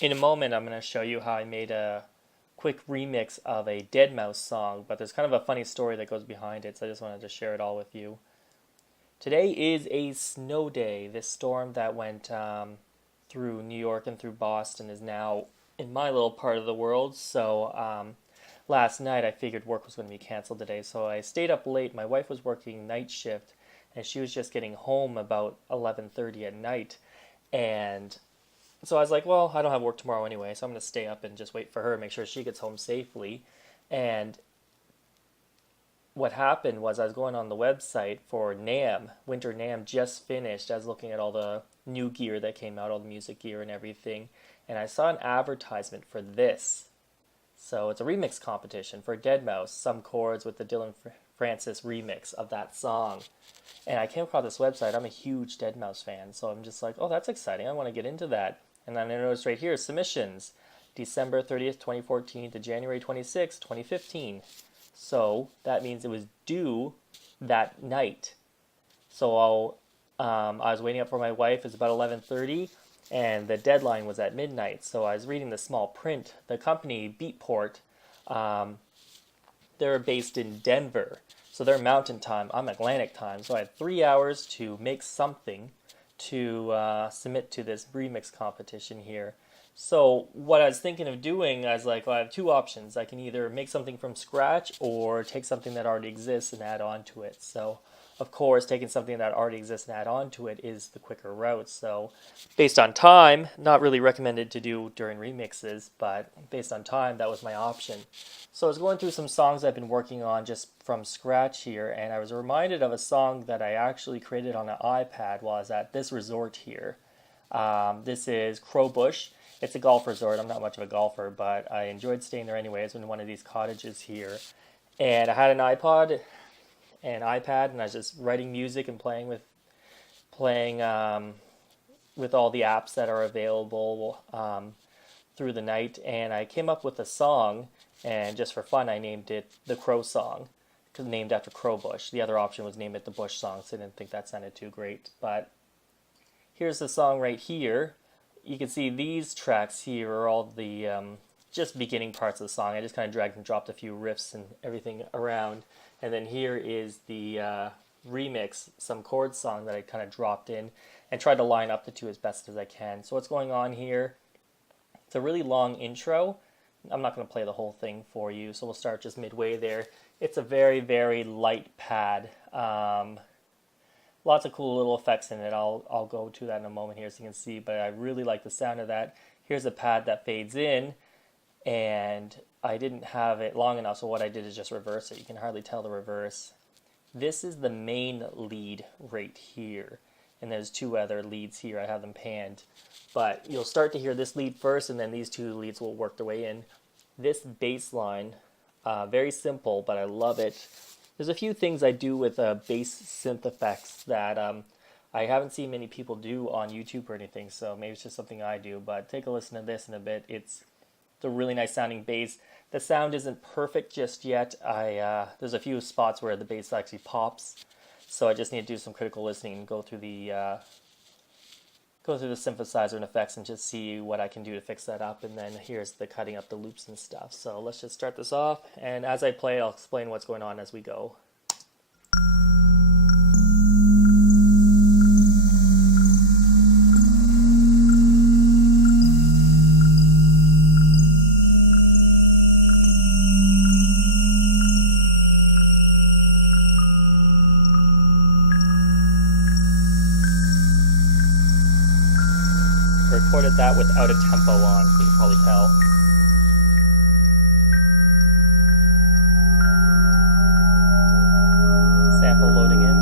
In a moment, I'm going to show you how I made a quick remix of a Deadmau5 song, but there's kind of a funny story that goes behind it, so I just wanted to share it all with you. Today is a snow day. This storm that went through New York and through Boston is now in my little part of the world, so last night I figured work was going to be canceled today, so I stayed up late. My wife was working night shift, and she was just getting home about 11:30 at night, and so I was like, well, I don't have work tomorrow anyway, so I'm going to stay up and just wait for her, make sure she gets home safely. And what happened was I was going on the website for NAMM. Winter NAMM just finished. I was looking at all the new gear that came out, all the music gear and everything. And I saw an advertisement for this. So it's a remix competition for Deadmau5, some chords with the Dillion Francis remix of that song. And I came across this website. I'm a huge Deadmau5 fan, so I'm just like, oh, that's exciting. I want to get into that. And then I noticed right here, submissions, December 30th, 2014 to January 26th, 2015. So that means it was due that night. So I was waiting up for my wife. It's about 11:30, and the deadline was at midnight. So I was reading the small print. The company Beatport, they're based in Denver. So they're mountain time. I'm Atlantic time. So I had 3 hours to make something to submit to this remix competition here. So what I was thinking of doing, I was like, well, I have two options. I can either make something from scratch or take something that already exists and add on to it. So of course, taking something that already exists and add on to it is the quicker route. So based on time, not really recommended to do during remixes, but based on time, that was my option. So I was going through some songs I've been working on just from scratch here, and I was reminded of a song that I actually created on an iPad while I was at this resort here. This is Crowbush. It's a golf resort. I'm not much of a golfer, but I enjoyed staying there anyways in one of these cottages here. And I had an iPad, and I was just writing music and playing with all the apps that are available through the night. And I came up with a song, and just for fun, I named it the Crow Song, named after Crowbush. The other option was name it the Bush Song, so I didn't think that sounded too great. But here's the song right here. You can see these tracks here are all the just beginning parts of the song. I just kind of dragged and dropped a few riffs and everything around. And then here is the remix, some chord song that I kind of dropped in and tried to line up the two as best as I can. So what's going on here? It's a really long intro. I'm not going to play the whole thing for you, so we'll start just midway there. It's a very, very light pad. Lots of cool little effects in it. I'll go to that in a moment here so you can see, but I really like the sound of that. Here's a pad that fades in, and I didn't have it long enough, so what I did is just reverse it. You can hardly tell the reverse. This is the main lead right here, and there's two other leads here. I have them panned, but you'll start to hear this lead first, and then these two leads will work their way in. This bass line, very simple, but I love it. There's a few things I do with bass synth effects that I haven't seen many people do on YouTube or anything, so maybe it's just something I do, but take a listen to this in a bit. It's a really nice sounding bass. The sound isn't perfect just yet. There's a few spots where the bass actually pops, so I just need to do some critical listening and go through the synthesizer and effects and just see what I can do to fix that up. And then here's the cutting up the loops and stuff. So let's just start this off, and as I play, I'll explain what's going on as we go. I recorded that without a tempo on, so you can probably tell. Sample loading in.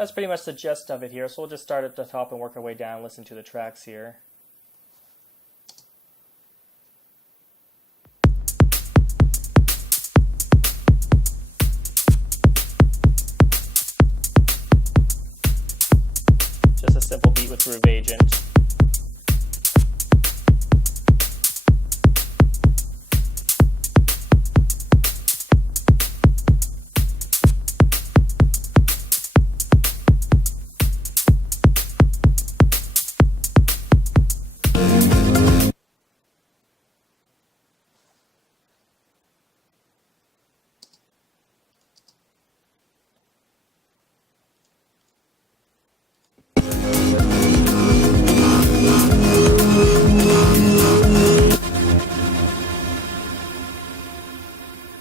That's pretty much the gist of it here. So we'll just start at the top and work our way down, listen to the tracks here. Just a simple beat with Groove Agent.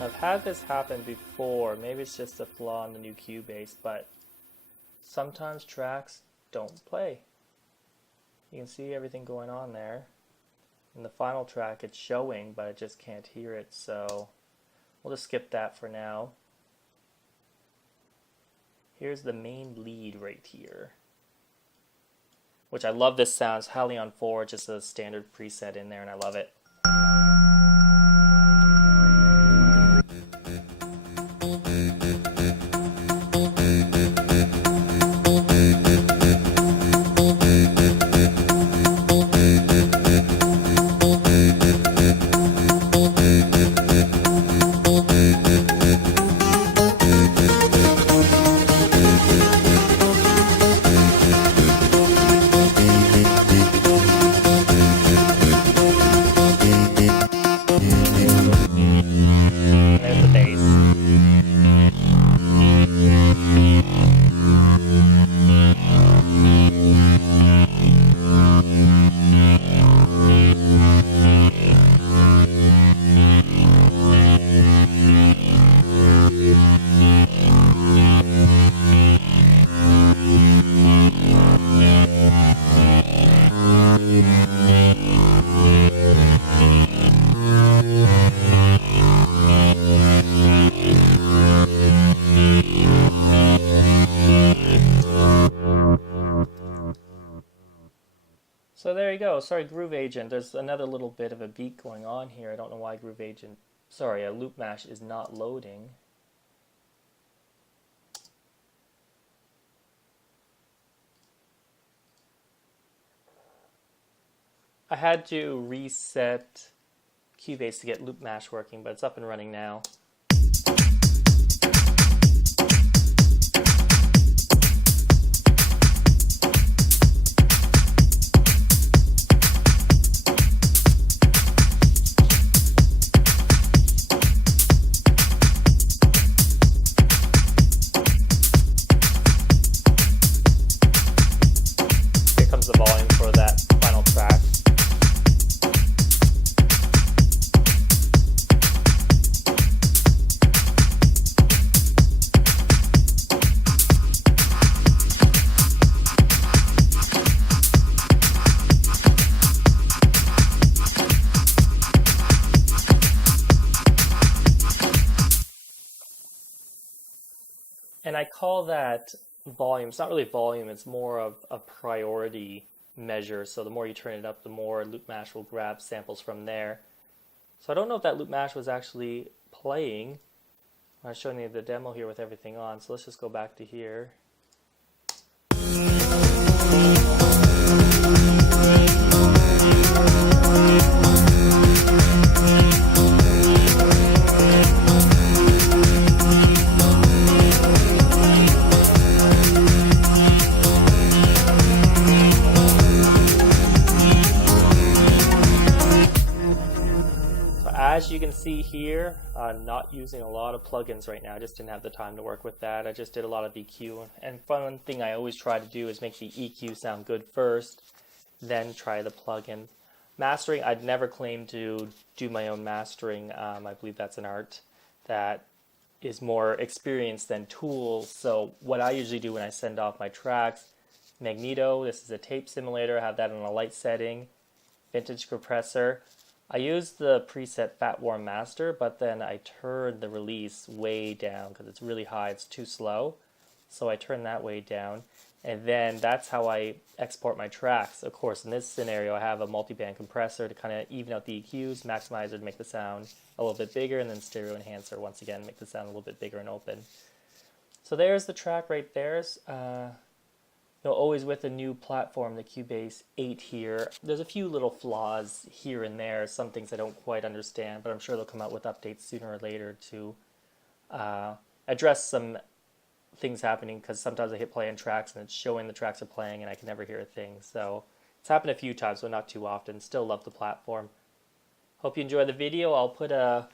I've had this happen before, maybe it's just a flaw in the new Cubase, but sometimes tracks don't play. You can see everything going on there. In the final track it's showing, but I just can't hear it, so we'll just skip that for now. Here's the main lead right here, which I love. This sounds Halion 4, just a standard preset in there, and I love it. There's the bass. So there you go. Sorry, Groove Agent. There's another little bit of a beat going on here. I don't know why Groove Agent, sorry, Loop Mash is not loading. I had to reset Cubase to get Loop Mash working, but it's up and running now. The volume for that final track. And I call that volume. It's not really volume, it's more of a priority measure. So the more you turn it up, the more Loop Mash will grab samples from there. So I don't know if that Loop Mash was actually playing. I'm showing you the demo here with everything on. So let's just go back to here. As you can see here, I'm not using a lot of plugins right now. I just didn't have the time to work with that. I just did a lot of EQ. And one thing I always try to do is make the EQ sound good first, then try the plugin. Mastering, I'd never claim to do my own mastering. I believe that's an art that is more experienced than tools. So what I usually do when I send off my tracks, Magneto, this is a tape simulator, I have that on a light setting, vintage compressor. I use the preset Fat Warm Master, but then I turn the release way down because it's really high, it's too slow. So I turn that way down, and then that's how I export my tracks. Of course, in this scenario, I have a multi-band compressor to kind of even out the EQs, maximizer to make the sound a little bit bigger, and then stereo enhancer once again make the sound a little bit bigger and open. So there's the track right there. Always with a new platform, the Cubase 8 here. There's a few little flaws here and there, some things I don't quite understand, but I'm sure they'll come out with updates sooner or later to address some things happening, because sometimes I hit play on tracks and it's showing the tracks are playing and I can never hear a thing. So it's happened a few times, but not too often. Still love the platform. Hope you enjoy the video. I'll put a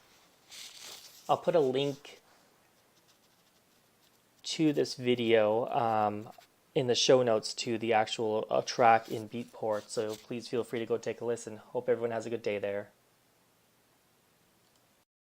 link to this video in the show notes to the actual track in Beatport, so please feel free to go take a listen. Hope everyone has a good day there.